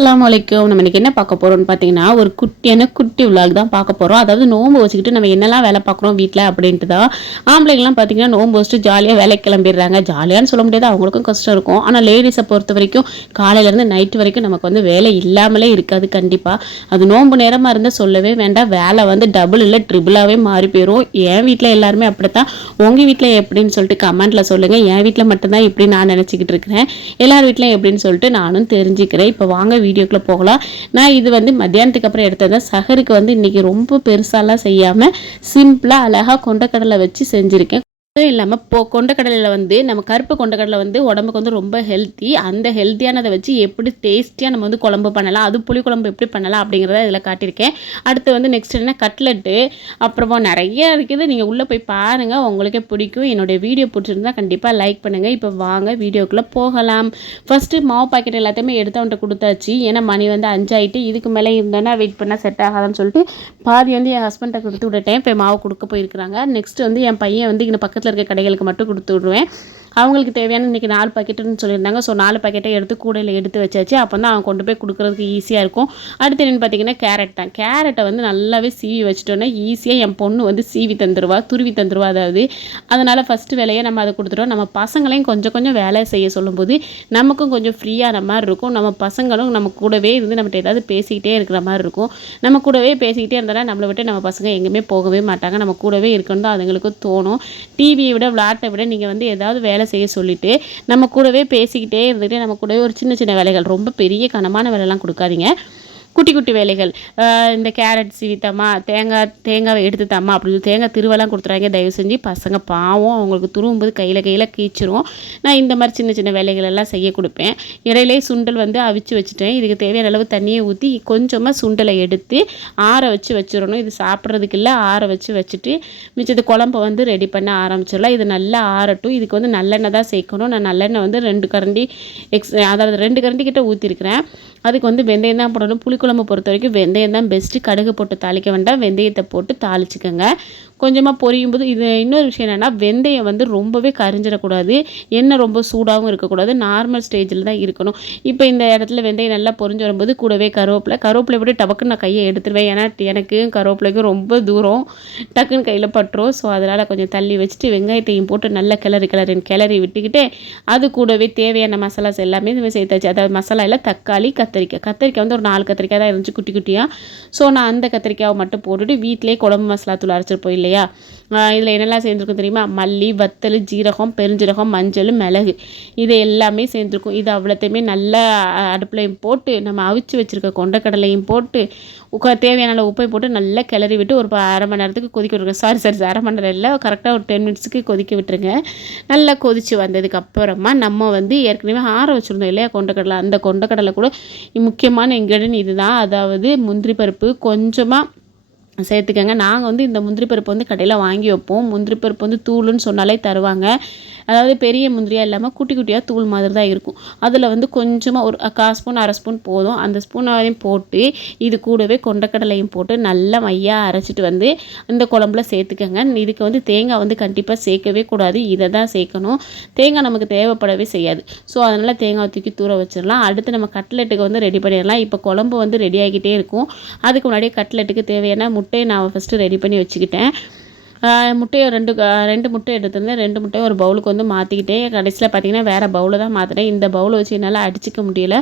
அலாம் வலைக்கும் நம்ம இன்னைக்கு என்ன பார்க்க போறோம்னு பார்த்தீங்கன்னா ஒரு குட்டியான குட்டி விளாக் தான் பார்க்க போறோம். அதாவது நோன்பு வச்சுக்கிட்டு நம்ம என்னெல்லாம் வேலை பார்க்குறோம் வீட்டில் அப்படின்ட்டு தான். ஆம்பளைங்கலாம் பார்த்தீங்கன்னா நோன்பு வச்சுட்டு ஜாலியாக வேலைக்கு கிளம்பிடுறாங்க. ஜாலியான்னு சொல்ல முடியாது அவங்களுக்கும் கஷ்டம் இருக்கும். ஆனால் லேடிஸை பொறுத்த வரைக்கும் காலையிலேருந்து நைட்டு வரைக்கும் நமக்கு வந்து வேலை இல்லாமலே இருக்காது கண்டிப்பாக அது நோன்பு நேரமாக இருந்தால் சொல்லவே வேண்டாம். வேலை வந்து டபுள் இல்லை ட்ரிபிளாகவே மாறி போயிடும் என் வீட்டில் எல்லாருமே அப்படித்தான். உங்கள் வீட்டில் எப்படின்னு சொல்லிட்டு கமெண்ட்டில் சொல்லுங்கள் என் வீட்டில் மட்டும்தான் இப்படி நான் நினச்சிக்கிட்டு இருக்கிறேன். எல்லார் வீட்லையும் எப்படின்னு சொல்லிட்டு நானும் தெரிஞ்சுக்கிறேன். இப்போ வாங்க வீடியோக்குள்ளே போகலாம். நான் இது வந்து மத்தியானத்துக்கு அப்புறம் எடுத்தது சஹருக்கு வந்து இன்றைக்கி ரொம்ப பெருசாலாம் செய்யாமல் சிம்பிளாக அழகாக கொண்டக்கடலை வச்சு செஞ்சுருக்கேன். அதுவும் இல்லாமல் இப்போ கொண்டக்கடலையில் வந்து நம்ம கருப்பு கொண்டக்கடலை வந்து உடம்புக்கு வந்து ரொம்ப ஹெல்த்தி அந்த ஹெல்த்தியானதை வச்சு எப்படி டேஸ்டியாக நம்ம வந்து குழம்பு பண்ணலாம் அது புளி குழம்பு எப்படி பண்ணலாம் அப்படிங்கிறத இதில் காட்டியிருக்கேன். அடுத்து வந்து நெக்ஸ்ட் என்ன? கட்லெட்டு அப்புறமா நிறைய இருக்குது. நீங்கள் உள்ளே போய் பாருங்கள் உங்களுக்கே பிடிக்கும். என்னுடைய வீடியோ பிடிச்சிருந்தா கண்டிப்பாக லைக் பண்ணுங்கள் இப்போ வாங்க வீடியோக்குள்ளே போகலாம். ஃபஸ்ட்டு மாவு பாக்கெட் எல்லாத்தையுமே எடுத்து அவன்கிட்ட கொடுத்தாச்சு. ஏன்னா மணி வந்து அஞ்சாயிட்டு இதுக்கு மேலே இருந்தோன்னா வெயிட் பண்ணால் செட் ஆகாதான்னு சொல்லிட்டு பாதி வந்து என் ஹஸ்பண்ட்டை கொடுத்து விட்டுட்டேன். இப்போ மாவு கொடுக்க போயிருக்கிறாங்க. நெக்ஸ்ட் வந்து என் பையன் வந்து இங்கே பக்கத்தில் இருக்க கடைகளுக்கு மட்டும் கொடுத்து விடுவேன். அவங்களுக்கு தேவையான இன்றைக்கி நாலு பாக்கெட்டுன்னு சொல்லியிருந்தாங்க. ஸோ நாலு பாக்கெட்டை எடுத்து கூடையில் எடுத்து வச்சாச்சு. அப்போ தான் அவன் கொண்டு போய் கொடுக்குறதுக்கு ஈஸியாக இருக்கும். அடுத்து என்னென்னு பார்த்தீங்கன்னா கேரட் தான். கேரட்டை வந்து நல்லாவே சீவி வச்சுட்டோன்னா ஈஸியாக என் பொண்ணு வந்து சீவி தந்துடுவா துருவி தந்துடுவா அதாவது அதனால் ஃபஸ்ட்டு வேலையை நம்ம அதை கொடுத்துட்டோம். நம்ம பசங்களையும் கொஞ்சம் கொஞ்சம் வேலை செய்ய சொல்லும்போது நமக்கும் கொஞ்சம் ஃப்ரீயான மாதிரி இருக்கும். நம்ம பசங்களும் நம்ம கூடவே இருந்து நம்மகிட்ட ஏதாவது பேசிக்கிட்டே இருக்கிற மாதிரி இருக்கும். நம்ம கூடவே பேசிக்கிட்டே இருந்தாலும் நம்மளை விட்டு நம்ம பசங்க எங்கேயுமே போகவே மாட்டாங்க. நம்ம கூடவே இருக்கணும் தான் அதுங்களுக்கு தோணும். டிவியை விட விளாட்டை விட நீங்கள் வந்து ஏதாவது வேலை செய்ய சொல்லிவிட்டு நம்ம கூடவே பேசிக்கிட்டே இருந்துகிட்டே நம்ம கூடவே ஒரு சின்ன சின்ன வேலைகள் ரொம்ப பெரிய கனமான வேலைலாம் கொடுக்காதீங்க. குட்டி குட்டி வேலைகள். இந்த கேரட் சீவித்தம்மா தேங்காய் தேங்காவை எடுத்து தம்மா அப்படி தேங்காய் திருவெல்லாம் கொடுத்துறாங்க. தயவு செஞ்சு பசங்க பாவம் அவங்களுக்கு துருவும்போது கையில் கையில் கீச்சிரும். நான் இந்த மாதிரி சின்ன சின்ன வேலைகள் எல்லாம் செய்ய கொடுப்பேன். இடையிலே சுண்டல் வந்து அவிச்சு வச்சுட்டேன். இதுக்கு தேவையான அளவு தண்ணியை ஊற்றி கொஞ்சமாக சுண்டலை எடுத்து ஆற வச்சு வச்சிடணும். இது சாப்பிட்றதுக்கு இல்லை ஆற வச்சு வச்சுட்டு மிச்சது குழம்பை வந்து ரெடி பண்ண ஆரம்பிச்சிடலாம். இது நல்லா ஆறட்டும். இதுக்கு வந்து நல்லெண்ணெய் தான் சேர்க்கணும். நான் நல்லெண்ணெய் வந்து ரெண்டு கரண்டி எக்ஸ் அதாவது ரெண்டு கரண்டி கிட்ட ஊற்றிருக்கிறேன் அதுக்கு வந்து வெந்தயம் தான் போடணும். குழம்பு பொறுத்த வரைக்கும் வெந்தயம் தான் பெஸ்ட்டு கடுகு போட்டு தாளிக்க வேண்டாம். வெந்தயத்தை போட்டு தாளிச்சுக்கோங்க. கொஞ்சமாக பொரியும் போது இது இன்னொரு விஷயம் என்னென்னா வெந்தயம் வந்து ரொம்பவே கரிஞ்சிடக்கூடாது. எண்ணெய் ரொம்ப சூடாகவும் இருக்கக்கூடாது. நார்மல் ஸ்டேஜில் தான் இருக்கணும். இப்போ இந்த இடத்துல வெந்தயம் நல்லா பொரிஞ்சு வரும்போது கூடவே கருவேப்பிலை. கருவேப்பிலை விட்டு டபக்குன்னு நான் கையை எடுத்துருவேன். ஏன்னா எனக்கு கருவேப்பிலைக்கும் ரொம்ப தூரம். டக்குன்னு கையில் பட்டுரும். ஸோ அதனால் கொஞ்சம் தள்ளி வச்சுட்டு வெங்காயத்தையும் போட்டு நல்லா கிளறி கிளறின்னு கிளறி விட்டுக்கிட்டு அது கூடவே தேவையான மசாலாஸ் எல்லாமே சேர்த்தாச்சு அதாவது மசாலா இல்லை தக்காளி கத்திரிக்காய். கத்திரிக்காய் வந்து ஒரு நாலு கத்திரிக்காய் தான் இருந்துச்சு குட்டி குட்டியாக ஸோ நான் அந்த கத்திரிக்காவை மட்டும் போட்டுட்டு வீட்டிலே குழம்பு மசாலா தூள் அரைச்சிட்டு போய் இல்லையா? இதில் என்னெல்லாம் சேர்ந்துருக்கும் தெரியுமா? மல்லி வத்தல் ஜீரகம் பெருஞ்சீரகம் மஞ்சள் மிளகு. இது எல்லாமே சேர்ந்துருக்கும். இது அவ்வளோத்தையுமே நல்லா அடுப்புலையும் போட்டு நம்ம அவிச்சு வச்சுருக்க கொண்டக்கடலையும் போட்டு உக்கா தேவையான அளவு உப்பை போட்டு நல்லா கிளறி விட்டு ஒரு அரை மணி நேரத்துக்கு கொதிக்க விட்ருங்க சாரி சாரி அரை மணி நேரம் இல்லை. கரெக்டாக ஒரு டென் மினிட்ஸுக்கு கொதிக்க விட்டுருங்க. நல்லா கொதித்து வந்ததுக்கு அப்புறமா நம்ம வந்து ஏற்கனவே ஆற வச்சுருந்தோம் இல்லையா கொண்டக்கடலை அந்த கொண்டக்கடலை கூட முக்கியமான இன்க்ரீடியன்ட் இதுதான். அதாவது முந்திரி பருப்பு. கொஞ்சமாக சேர்த்துக்கங்க. நாங்கள் வந்து இந்த முந்திரி பருப்பு வந்து கடையில் வாங்கி வைப்போம். முந்திரி பருப்பு வந்து தூளுன்னு சொன்னாலே தருவாங்க. அதாவது பெரிய முந்திரியாக இல்லாமல் குட்டி குட்டியாக தூள் மாதிரி தான் இருக்கும். அதில் வந்து கொஞ்சமாக ஒரு கால் ஸ்பூன் அரை ஸ்பூன் போதும். அந்த ஸ்பூனையும் போட்டு இது கூடவே கொண்டக்கடலையும் போட்டு நல்லா மையாக அரைச்சிட்டு வந்து இந்த குழம்புல சேர்த்துக்கோங்க. இதுக்கு வந்து தேங்காய் வந்து கண்டிப்பாக சேர்க்கவே கூடாது. இதை தான் சேர்க்கணும். தேங்காய் நமக்கு தேவைப்படவே செய்யாது. ஸோ அதனால் தேங்காய் தூக்கி தூர வச்சிடலாம். அடுத்து நம்ம கட்லெட்டுக்கு வந்து ரெடி பண்ணிடலாம். இப்போ குழம்பு வந்து ரெடி ஆகிட்டே இருக்கும். அதுக்கு முன்னாடியே கட்லெட்டுக்கு தேவையான முட்டையை நான் ஃபஸ்ட்டு ரெடி பண்ணி வச்சுக்கிட்டேன். முட்டையை ரெண்டு ரெண்டு முட்டை எடுத்திருந்தேன். ரெண்டு முட்டையை ஒரு பவுலுக்கு வந்து மாற்றிக்கிட்டேன் கடைசியில் பார்த்தீங்கன்னா வேறு பவுலை தான் மாற்றினேன் இந்த பவுலை வச்சு என்னால் அடிச்சிக்க முடியல.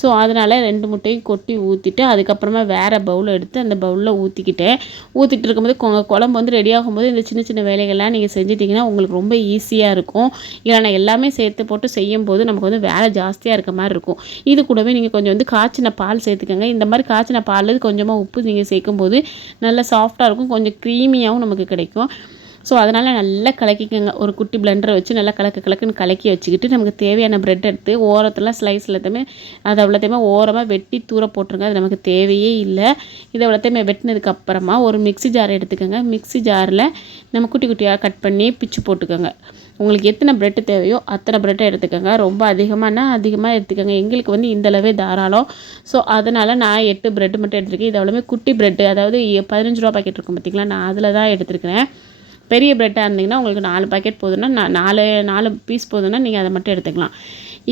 ஸோ அதனால் ரெண்டு முட்டையும் கொட்டி ஊற்றிட்டு அதுக்கப்புறமா வேறு பவுலை எடுத்து அந்த பவுலில் ஊற்றிக்கிட்டேன் ஊற்றிட்டு இருக்கும்போது குழம்பு வந்து ரெடி ஆகும்போது இந்த சின்ன சின்ன வேலைகள்லாம் நீங்கள் செஞ்சிட்டிங்கன்னா உங்களுக்கு ரொம்ப ஈஸியாக இருக்கும். இல்லைனா எல்லாமே சேர்த்து போட்டு செய்யும்போது நமக்கு வந்து வேலை ஜாஸ்தியாக இருக்க மாதிரி இருக்கும். இது கூடவே நீங்கள் கொஞ்சம் வந்து காய்ச்சின பால் சேர்த்துக்கோங்க. இந்த மாதிரி காய்ச்சின பால் கொஞ்சமாக உப்பு நீங்கள் சேர்க்கும்போது நல்லா சாஃப்டாக இருக்கும். கொஞ்சம் க்ரீமியாகவும் நமக்கு கிடைக்கும். ஸோ அதனால் நல்லா கலக்கிக்கோங்க. ஒரு குட்டி பிளெண்டரை வச்சு நல்லா கலக்க கலக்குன்னு கலக்கி வச்சுக்கிட்டு நமக்கு தேவையான ப்ரெட் எடுத்து ஓரத்தில் ஸ்லைஸ் எல்லாத்தையுமே அதை அவ்வளோத்தையுமே ஓரமாக வெட்டி தூர போட்டுருங்க. அது நமக்கு தேவையே இல்லை. இதை அவ்வளோத்தையுமே வெட்டினதுக்கப்புறமா ஒரு மிக்சி ஜார் எடுத்துக்கோங்க. மிக்சி ஜாரில் நம்ம குட்டி குட்டியாக கட் பண்ணி பிச்சு போட்டுக்கோங்க. உங்களுக்கு எத்தனை ப்ரெட்டு தேவையோ அத்தனை ப்ரெட்டை எடுத்துக்கோங்க. ரொம்ப அதிகமானா அதிகமாக எடுத்துக்கோங்க. எங்களுக்கு வந்து இந்தளவே தாராளம். ஸோ அதனால் நான் எட்டு ப்ரெட்டு மட்டும் எடுத்துருக்கேன். இது அவ்வளோமே குட்டி ப்ரெட்டு அதாவது பதினஞ்சு ரூபா பாக்கெட் இருக்கும் பார்த்திங்களா நான் அதில் தான் எடுத்துருக்கிறேன். பெரிய ப்ரெட்டாக இருந்தீங்கன்னா உங்களுக்கு நாலு பாக்கெட் போதுன்னா நாலு நாலு பீஸ் போதுன்னா நீங்கள் அதை மட்டும் எடுத்துக்கலாம்.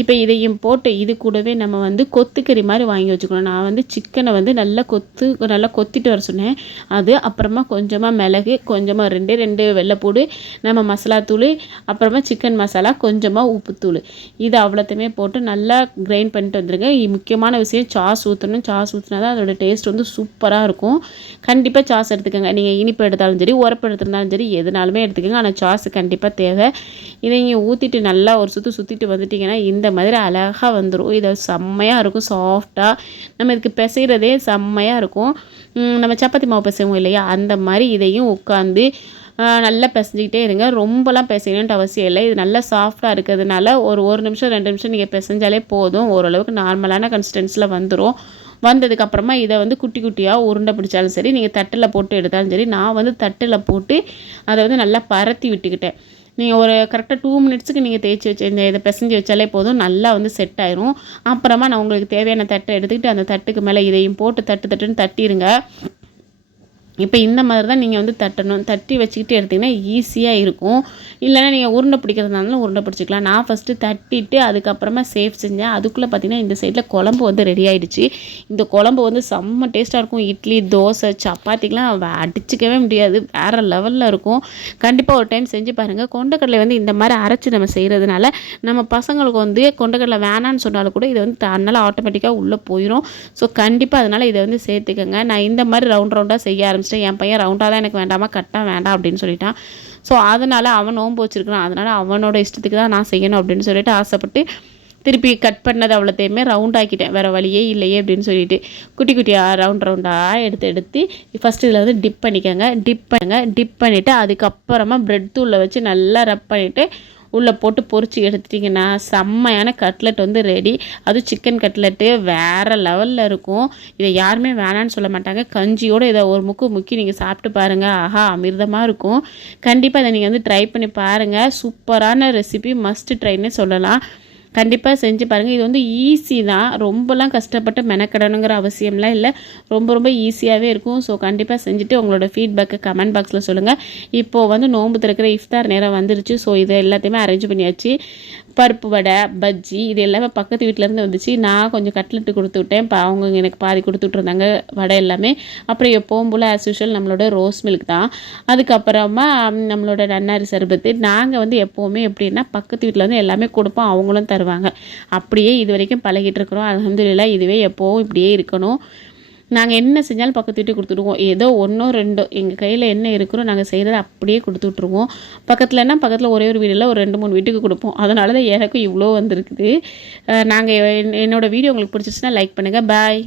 இப்போ இதையும் போட்டு இது கூடவே நம்ம வந்து கொத்துக்கறி மாதிரி வாங்கி வச்சுக்கணும். நான் வந்து சிக்கனை வந்து நல்லா கொத்து நல்லா கொத்திட்டு வர சொன்னேன். அது அப்புறமா கொஞ்சமாக மிளகு கொஞ்சமாக ரெண்டே ரெண்டு வெள்ளைப்பூடு நம்ம மசாலா தூள் அப்புறமா சிக்கன் மசாலா கொஞ்சமாக உப்புத்தூள். இது அவ்வளோத்தையுமே போட்டு நல்லா கிரைண்ட் பண்ணிட்டு வந்துருங்க. முக்கியமான விஷயம் சாஸ் ஊற்றணும் சாஸ் ஊற்றினா தான் அதோட டேஸ்ட் வந்து சூப்பராக இருக்கும். கண்டிப்பாக சாஸ் எடுத்துக்கோங்க. நீங்கள் இனிப்பு எடுத்தாலும் சரி உரப்பு எடுத்திருந்தாலும் சரி எதுனாலுமே எடுத்துக்கோங்க. ஆனால் சாஸ் கண்டிப்பாக தேவை. இதை இங்கே ஊற்றிட்டு நல்லா ஒரு சுற்று சுற்றிட்டு வந்துட்டிங்கன்னா இந்த மாதிரி அழகாக வந்துடும் இதை செம்மையாக இருக்கும். சாஃப்டாக நம்ம இதுக்கு பிசைகிறதே செம்மையாக இருக்கும். நம்ம சப்பாத்தி மாவு பிசைவோம் இல்லையா? அந்த மாதிரி இதையும் உட்காந்து நல்லா பிசைஞ்சிக்கிட்டே இருங்க. ரொம்பலாம் பிசையணுன்ட்டு அவசியம் இல்லை. இது நல்லா சாஃப்டாக இருக்கிறதுனால ஒரு ஒரு நிமிஷம் ரெண்டு நிமிஷம் நீங்கள் பிசைஞ்சாலே போதும். ஓரளவுக்கு நார்மலான கன்சிஸ்டன்ஸில் வந்துடும் வந்ததுக்கப்புறமா இதை வந்து குட்டி குட்டியாக உருண்டை பிடிச்சாலும் சரி நீங்கள் தட்டில் போட்டு எடுத்தாலும் சரி நான் வந்து தட்டில் போட்டு அதை வந்து நல்லா பரத்தி விட்டுக்கிட்டேன். நீங்கள் ஒரு கரெக்டாக டூ மினிட்ஸுக்கு நீங்கள் தேய்ச்சி வச்சு இந்த இதை பிசைஞ்சு வச்சாலே போதும். நல்லா வந்து செட் ஆயிரும். அப்புறமா நான் உங்களுக்கு தேவையான தட்டை எடுத்துக்கிட்டு அந்த தட்டுக்கு மேலே இதையும் போட்டு தட்டு தட்டுன்னு தட்டிடுங்க இப்போ இந்த மாதிரி தான் நீங்கள் வந்து தட்டணும். தட்டி வச்சுக்கிட்டு எடுத்திங்கன்னா ஈஸியாக இருக்கும். இல்லைனா நீங்கள் உருண்டை பிடிக்கிறதுனாலும் உருண்டை பிடிச்சிக்கலாம். நான் ஃபஸ்ட்டு தட்டிட்டு அதுக்கப்புறமா சேஃப் செஞ்சேன். அதுக்குள்ளே பார்த்திங்கன்னா இந்த சைடில் குழம்பு வந்து ரெடி ஆகிடுச்சு இந்த குழம்பு வந்து செம்ம டேஸ்ட்டாக இருக்கும். இட்லி தோசை சப்பாத்திக்கெலாம் அடிச்சிக்கவே முடியாது. வேறு லெவலில் இருக்கும். கண்டிப்பாக ஒரு டைம் செஞ்சு பாருங்கள் கொண்டக்கடலை வந்து இந்த மாதிரி அரைச்சி நம்ம செய்கிறதுனால நம்ம பசங்களுக்கு வந்து கொண்டக்கடலை வேணான்னு சொன்னாலும் கூட இதை வந்து தன்னால் ஆட்டோமேட்டிக்காக உள்ளே போயிடும் ஸோ கண்டிப்பாக அதனால் இதை வந்து சேர்த்துக்கோங்க. நான் இந்த மாதிரி ரவுண்ட் ரவுண்டாக செய்ய ஆரம்பிச்சு ஆரம்பிச்சிட்டேன் என் பையன் ரவுண்டாக தான் எனக்கு வேண்டாமா கட்டாக வேண்டாம் அப்படின்னு சொல்லிட்டான். ஸோ அதனால் அவன் நோன்பு வச்சுருக்கிறான். அதனால் அவனோட இஷ்டத்துக்கு தான் நான் செய்யணும் அப்படின்னு சொல்லிட்டு ஆசைப்பட்டு திருப்பி கட் பண்ணது அவ்வளோத்தையுமே ரவுண்ட் ஆக்கிட்டேன். வேறு வழியே இல்லையே அப்படின்னு சொல்லிட்டு. குட்டி குட்டியாக ரவுண்ட் ரவுண்டாக எடுத்து எடுத்து ஃபஸ்ட்டு இதில் வந்து டிப் பண்ணிக்கோங்க. டிப் பண்ணுங்க டிப் பண்ணிவிட்டு அதுக்கப்புறமா ப்ரெட் தூளில் வச்சு நல்லா ரப் பண்ணிவிட்டு உள்ளே போட்டு பொறிச்சு எடுத்துட்டிங்கன்னா செம்மையான கட்லெட் வந்து ரெடி அதுவும் சிக்கன் கட்லெட்டு வேறு லெவலில் இருக்கும். இதை யாருமே வேணான்னு சொல்ல மாட்டாங்க. கஞ்சியோடு இதை ஒரு முக்கு முக்கி நீங்கள் சாப்பிட்டு பாருங்கள் ஆஹா அமிர்தமாக இருக்கும். கண்டிப்பாக இதை நீங்கள் வந்து ட்ரை பண்ணி பாருங்கள் சூப்பரான ரெசிபி மஸ்ட் ட்ரைன்னே சொல்லலாம். கண்டிப்பாக செஞ்சு பாருங்கள் இது வந்து ஈஸி தான். ரொம்பலாம் கஷ்டப்பட்டு மெனக்கிடணுங்கிற அவசியம்லாம் இல்லை. ரொம்ப ரொம்ப ஈஸியாகவே இருக்கும். ஸோ கண்டிப்பாக செஞ்சுட்டு உங்களோட ஃபீட்பேக்கை கமெண்ட் பாக்ஸில் சொல்லுங்கள் இப்போது வந்து நோன்பு திறக்கிற இஃப்தார் நேரம் வந்துருச்சு. ஸோ இது எல்லாத்தையுமே அரேஞ்ச் பண்ணியாச்சு. பருப்பு வடை பஜ்ஜி இது எல்லாமே பக்கத்து வீட்டிலேருந்து வந்துச்சு. நான் கொஞ்சம் கட்லெட்டு கொடுத்து விட்டேன். இப்போ அவங்க எனக்கு பாதி கொடுத்து விட்ருந்தாங்க வடை எல்லாமே. அப்புறம் எப்போவும் போல் ஆஸ் யூஷுவல் நம்மளோட ரோஸ் மில்க் தான். அதுக்கப்புறமா நம்மளோட நன்னாரி சர்பத்து. நாங்கள் வந்து எப்போவுமே எப்படின்னா பக்கத்து வீட்டில் வந்து எல்லாமே கொடுப்போம். அவங்களும் தருவாங்க. அப்படியே இது வரைக்கும் பழகிட்டு இருக்கிறோம். அலமதுல்லா இதுவே எப்போவும் இப்படியே இருக்கணும். நாங்கள் என்ன செஞ்சாலும் பக்கத்து வீட்டு கொடுத்துடுவோம். ஏதோ ஒன்றோ ரெண்டோ எங்கள் கையில் என்ன இருக்கிறோ நாங்கள் செய்கிறத அப்படியே கொடுத்து விட்ருவோம் பக்கத்துலன்னா பக்கத்தில் ஒரே ஒரு வீடில் ஒரு ரெண்டு மூணு வீட்டுக்கு கொடுப்போம். அதனால தான் எனக்கும் இவ்வளோ வந்திருக்குது. நாங்கள் என்னோடய வீடியோ உங்களுக்கு பிடிச்சிச்சுன்னா லைக் பண்ணுங்கள் பாய்